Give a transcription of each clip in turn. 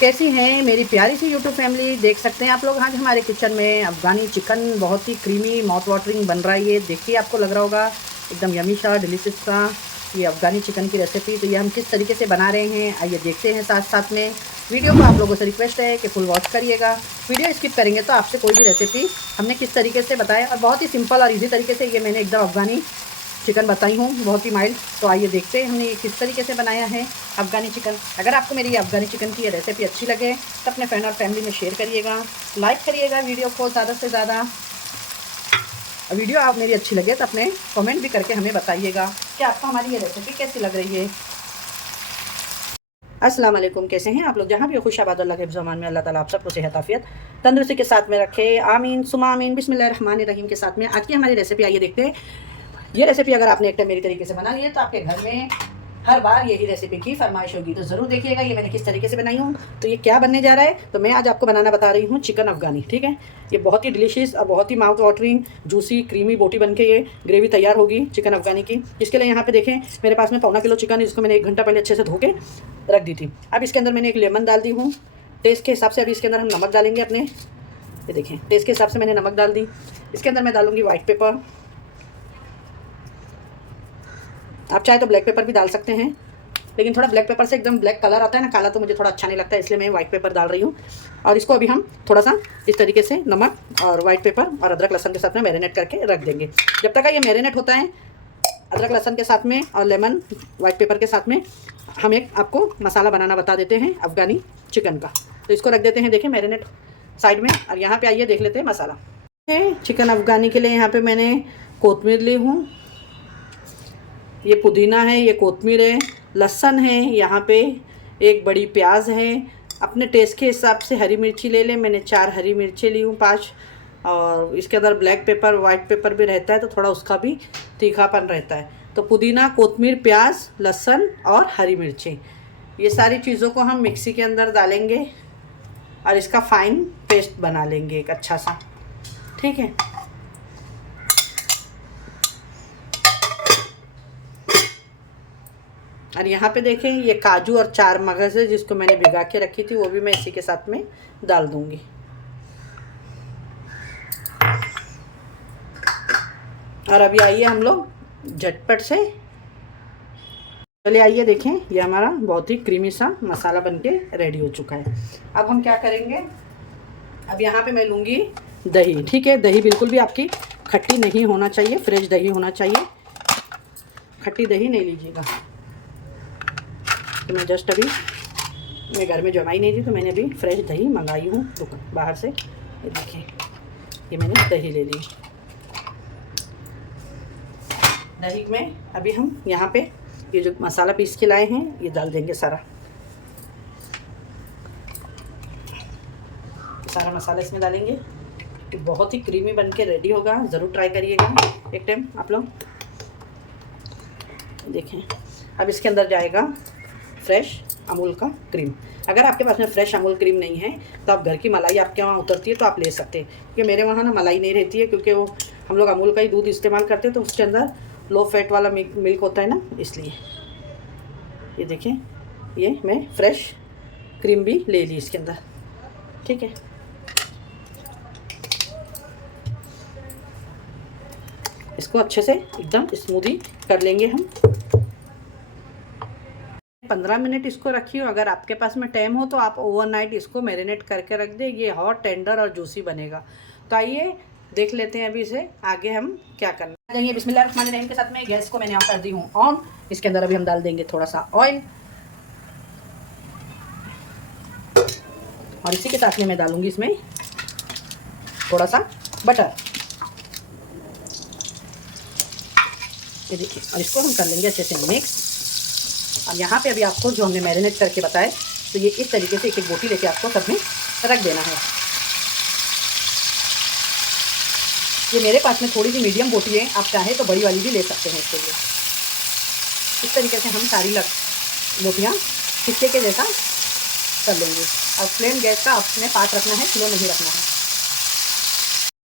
कैसी हैं मेरी प्यारी सी यूट्यूब फैमिली। देख सकते हैं आप लोग आज हमारे किचन में अफ़गानी चिकन बहुत ही क्रीमी माउथ वाटरिंग बन रहा है। ये देखिए आपको लग रहा होगा एकदम यमी सा डिलीशियस सा ये अफ़गानी चिकन की रेसिपी। तो ये हम किस तरीके से बना रहे हैं आइए देखते हैं साथ साथ में। वीडियो को आप लोगों से रिक्वेस्ट है कि फुल वॉच करिएगा। वीडियो स्किप करेंगे तो आपसे कोई भी रेसिपी हमने किस तरीके से बताया और बहुत ही सिंपल और ईजी तरीके से ये मैंने एकदम अफ़गानी चिकन बताई हूँ, बहुत ही माइल्ड। तो आइए देखते हैं हमने ये किस तरीके से बनाया है अफ़गानी चिकन। अगर आपको मेरी अफ़गानी चिकन की ये रेसिपी अच्छी लगे तो अपने फ्रेंड और फैमिली में शेयर करिएगा, लाइक करिएगा वीडियो को ज़्यादा से ज़्यादा। वीडियो आप मेरी अच्छी लगे तो अपने कमेंट भी करके हमें बताइएगा कि आपको हमारी ये रेसिपी कैसी लग रही है। अस्सलाम वालेकुम, कैसे हैं आप लोग? जहाँ भी खुशाबाद अल्लाह के ज़मान में अल्लाह ताला आप सबको सेहत आफियत तंदुरुस्ती के साथ में रखे, आमीन सुमा आमीन। बिस्मिल्लाहिर्रहमानिर्रहीम के साथ में आज की हमारी रेसिपी आइए देखते हैं। ये रेसिपी अगर आपने एक टाइम मेरी तरीके से बना ली है तो आपके घर में हर बार यही रेसिपी की फरमाइश होगी। तो ज़रूर देखिएगा ये मैंने किस तरीके से बनाई हूँ। तो ये क्या बनने जा रहा है, तो मैं आज आपको बनाना बता रही हूँ चिकन अफ़गानी। ठीक है, ये बहुत ही डिलीशियस और बहुत ही माउथ वाटरिंग जूसी क्रीमी बोटी बन के ये ग्रेवी तैयार होगी चिकन अफ़गानी की। इसके लिए यहाँ पे देखें मेरे पास में 1.25 किलो चिकन है, जिसको मैंने 1 घंटा पहले अच्छे से धो के रख दी थी। अब इसके अंदर मैंने एक लेमन डाल दी हूँ टेस्ट के हिसाब से। अभी इसके अंदर हम नमक डालेंगे अपने, ये देखें टेस्ट के हिसाब से मैंने नमक डाल दी। इसके अंदर मैं डालूँगी वाइट पेपर, आप चाहे तो ब्लैक पेपर भी डाल सकते हैं, लेकिन थोड़ा ब्लैक पेपर से एकदम ब्लैक कलर आता है ना, काला, तो मुझे थोड़ा अच्छा नहीं लगता है, इसलिए मैं वाइट पेपर डाल रही हूँ। और इसको अभी हम थोड़ा सा इस तरीके से नमक और वाइट पेपर और अदरक लहसुन के साथ में मैरिनेट करके रख देंगे। जब तक ये मैरिनेट होता है अदरक लहसुन के साथ में और लेमन वाइट पेपर के साथ में, हम एक आपको मसाला बनाना बता देते हैं अफ़गानी चिकन का। तो इसको रख देते हैं, देखें मैरिनेट साइड में। और यहाँ पर आइए देख लेते हैं मसाला। चिकन अफ़गानी के लिए यहाँ पर मैंने कोतमीर ली हूँ, ये पुदीना है, ये कोतमीर है, लहसुन है, यहाँ पे एक बड़ी प्याज है। अपने टेस्ट के हिसाब से हरी मिर्ची ले लें, मैंने 4 हरी मिर्ची ली हूँ, 5। और इसके अंदर ब्लैक पेपर वाइट पेपर भी रहता है तो थोड़ा उसका भी तीखापन रहता है। तो पुदीना, कोतमीर, प्याज, लहसुन और हरी मिर्ची, ये सारी चीज़ों को हम मिक्सी के अंदर डालेंगे और इसका फाइन पेस्ट बना लेंगे एक अच्छा सा। ठीक है, और यहाँ पे देखें ये काजू और 4 मगज़ है जिसको मैंने भिगा के रखी थी, वो भी मैं इसी के साथ में डाल दूँगी। और अभी आइए हम लोग झटपट से, चलिए आइए देखें ये हमारा बहुत ही क्रीमी सा मसाला बनके रेडी हो चुका है। अब हम क्या करेंगे, अब यहाँ पे मैं लूँगी दही। ठीक है, दही बिल्कुल भी आपकी खट्टी नहीं होना चाहिए, फ्रेश दही होना चाहिए, खट्टी दही नहीं लीजिएगा। तो मैं जस्ट अभी मैं घर में जमाई नहीं थी तो मैंने अभी फ्रेश दही मंगाई हूँ बाहर से। ये देखिए ये मैंने दही ले ली। दही में अभी हम यहाँ पे ये जो मसाला पीस के लाए हैं ये डाल देंगे सारा मसाला इसमें डालेंगे। तो बहुत ही क्रीमी बन के रेडी होगा, ज़रूर ट्राई करिएगा एक टाइम आप लोग। देखें अब इसके अंदर जाएगा फ्रेश अमूल का क्रीम। अगर आपके पास में फ्रेश अमूल क्रीम नहीं है तो आप घर की मलाई आपके वहाँ उतरती है तो आप ले सकते हैं, क्योंकि मेरे वहाँ ना मलाई नहीं रहती है, क्योंकि वो हम लोग अमूल का ही दूध इस्तेमाल करते हैं तो उसके अंदर लो फैट वाला मिल्क होता है ना, इसलिए। ये देखें ये मैं फ्रेश क्रीम भी ले ली इसके अंदर। ठीक है, इसको अच्छे से एकदम स्मूदी कर लेंगे हम। 15 मिनट इसको रखिए। अगर आपके पास में टाइम हो तो आप ओवरनाइट इसको मैरिनेट करके रख दें, ये हॉट टेंडर और जूसी बनेगा। तो आइए देख लेते हैं अभी इसे आगे हम क्या करना है। जाइए बिस्मिल्लाहिर्रहमानिर्रहीम के साथ में गैस को मैंने यहाँ कर दी हूँ ऑन। इसके अंदर अभी हम डाल देंगे थोड़ा सा ऑयल और इसी के साथ में मैं डालूंगी इसमें थोड़ा सा बटर। ये देखिए, और इसको हम कर लेंगे अच्छे से मिक्स। और यहाँ पे अभी आपको जो हमने मैरिनेट करके बताए तो ये इस तरीके से एक एक बोटी लेके आपको सब में रख देना है। ये मेरे पास में थोड़ी सी मीडियम बोटी है, आप चाहें तो बड़ी वाली भी ले सकते हैं इसके लिए। इस तरीके से हम सारी बोटियाँ सिक्के के जैसा कर लेंगे। और फ्लेम गैस का आपने पास रखना है, स्लो नहीं रखना है।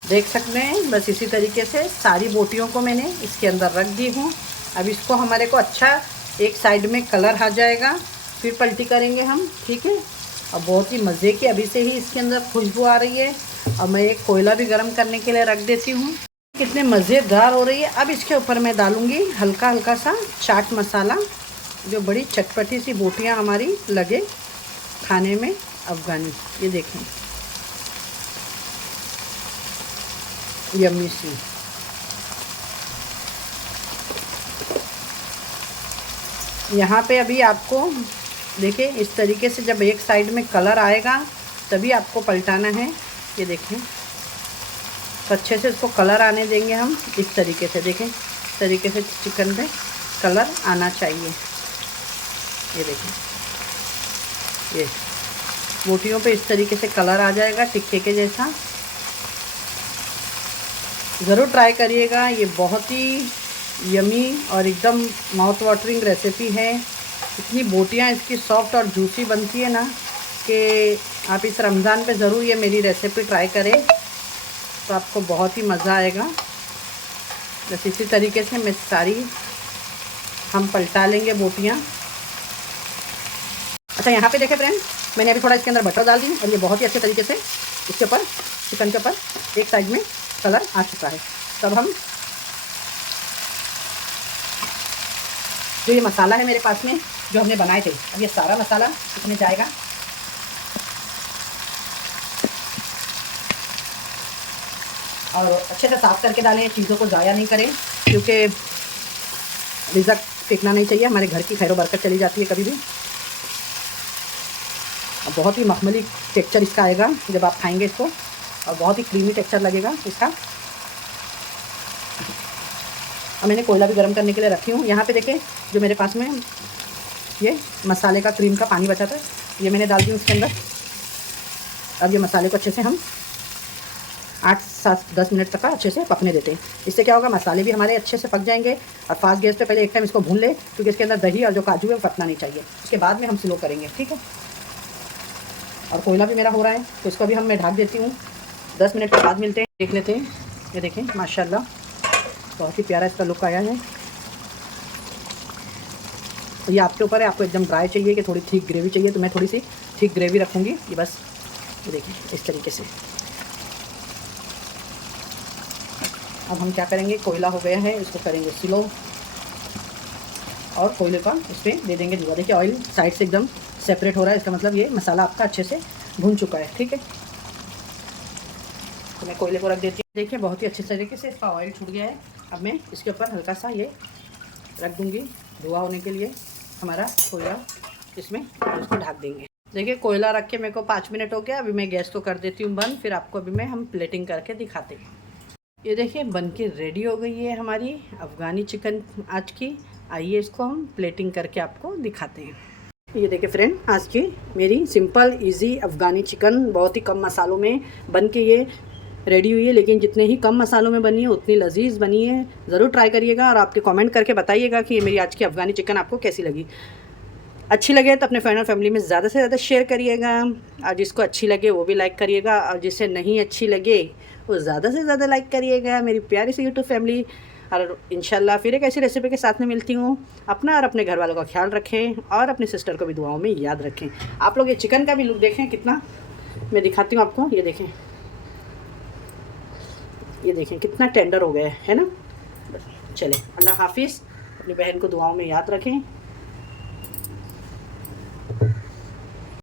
देख सकते हैं बस इसी तरीके से सारी बोटियों को मैंने इसके अंदर रख दी हूँ। अब इसको हमारे को अच्छा एक साइड में कलर आ जाएगा, फिर पलटी करेंगे हम। ठीक है, और बहुत ही मज़े की अभी से ही इसके अंदर खुशबू आ रही है। और मैं एक कोयला भी गर्म करने के लिए रख देती हूँ। कितने मज़ेदार हो रही है। अब इसके ऊपर मैं डालूँगी हल्का हल्का सा चाट मसाला, जो बड़ी चटपटी सी बोटियाँ हमारी लगे खाने में अफ़गानी। ये देखें, यम्मी सी। यहाँ पे अभी आपको देखिए इस तरीके से जब एक साइड में कलर आएगा तभी आपको पलटाना है। ये देखें, तो अच्छे से इसको कलर आने देंगे हम इस तरीके से। देखें, इस तरीके से चिकन में कलर आना चाहिए। ये देखें, ये बोटियों पे इस तरीके से कलर आ जाएगा टिक्के के जैसा। ज़रूर ट्राई करिएगा, ये बहुत ही यमी और एकदम माउथ वाटरिंग रेसिपी है। इतनी बोटियाँ इसकी सॉफ्ट और जूसी बनती है ना कि आप इस रमज़ान पे ज़रूर ये मेरी रेसिपी ट्राई करें, तो आपको बहुत ही मज़ा आएगा। बस इसी तरीके से मैं सारी हम पलटा लेंगे बोटियाँ। अच्छा, यहाँ पे देखें फ्रेंड, मैंने अभी थोड़ा इसके अंदर बटर डाल दी और ये बहुत ही अच्छे तरीके से इसके ऊपर चिकन के ऊपर एक साइड में कलर आ चुका है। तब हम जो ये मसाला है मेरे पास में जो हमने बनाए थे, अब ये सारा मसाला इसमें जाएगा। और अच्छे से साफ़ करके डालें, चीज़ों को ज़ाया नहीं करें, क्योंकि रिज़्क फेंकना नहीं चाहिए। हमारे घर की खैर बरकत चली जाती है कभी भी। और बहुत ही मखमली टेक्सचर इसका आएगा जब आप खाएंगे इसको, और बहुत ही क्रीमी टेक्सचर लगेगा इसका। और मैंने कोयला भी गर्म करने के लिए रखी हूँ। यहाँ पे देखें, जो मेरे पास में ये मसाले का क्रीम का पानी बचा था, ये मैंने डाल दी उसके अंदर। अब ये मसाले को अच्छे से हम 8-7-10 मिनट तक का अच्छे से पकने देते हैं। इससे क्या होगा, मसाले भी हमारे अच्छे से पक जाएंगे। और फास्ट गैस पे पहले एक टाइम इसको भून ले, क्योंकि इसके अंदर दही और जो काजू है वो पकना नहीं चाहिए। उसके बाद में हम स्लो करेंगे, ठीक है। और कोयला भी मेरा हो रहा है, तो इसको भी मैं ढक देती हूँ। 10 मिनट के बाद मिलते हैं, देख लेते हैं। ये देखें, माशाल्लाह बहुत ही प्यारा इसका लुक आया है। तो ये आपके ऊपर है, आपको एकदम ड्राई चाहिए कि थोड़ी थिक ग्रेवी चाहिए, तो मैं थोड़ी सी थिक ग्रेवी रखूँगी। ये बस ये देखिए इस तरीके से। अब हम क्या करेंगे, कोयला हो गया है, इसको करेंगे स्लो और कोयले का इस पर दे देंगे धुआं। देखिए ऑयल साइड से एकदम सेपरेट हो रहा है, इसका मतलब ये मसाला आपका अच्छे से भून चुका है, ठीक है। तो मैं कोयले को रख देती हूँ। देखिए बहुत ही अच्छे तरीके से इसका ऑयल छूट गया है। अब मैं इसके ऊपर हल्का सा ये रख दूँगी धुआं होने के लिए हमारा कोयला इसमें, और इसको ढक देंगे। देखिए कोयला रख के मेरे को 5 मिनट हो गया। अभी मैं गैस को कर देती हूँ बंद, फिर आपको अभी हम प्लेटिंग करके दिखाते हैं। ये देखिए बन के रेडी हो गई है हमारी अफ़गानी चिकन आज की। आइए इसको हम प्लेटिंग करके आपको दिखाते हैं। ये देखिए फ्रेंड, आज की मेरी सिंपल इजी अफ़गानी चिकन बहुत ही कम मसालों में बन के ये रेडी हुई है। लेकिन जितने ही कम मसालों में बनी है उतनी लजीज बनी है। ज़रूर ट्राई करिएगा और आपके कमेंट करके बताइएगा कि ये मेरी आज की अफ़गानी चिकन आपको कैसी लगी। अच्छी लगे तो अपने फ्रेंड और फैमिली में ज़्यादा से ज़्यादा शेयर करिएगा, और जिसको अच्छी लगे वो भी लाइक करिएगा, और जिसे नहीं अच्छी लगे वो ज़्यादा से ज़्यादा लाइक करिएगा, मेरी प्यारी सी यूट्यूब फैमिली। और इंशाल्लाह फिर एक ऐसी रेसिपी के साथ में मिलती हूँ। अपना और अपने घर वालों का ख्याल रखें, और अपनी सिस्टर को भी दुआओं में याद रखें। आप लोग ये चिकन का भी लुक देखें कितना, मैं दिखाती हूँ आपको। ये देखें, ये देखें कितना टेंडर हो गया है ना। चले, अल्लाह हाफिज़। अपनी बहन को दुआओं में याद रखें।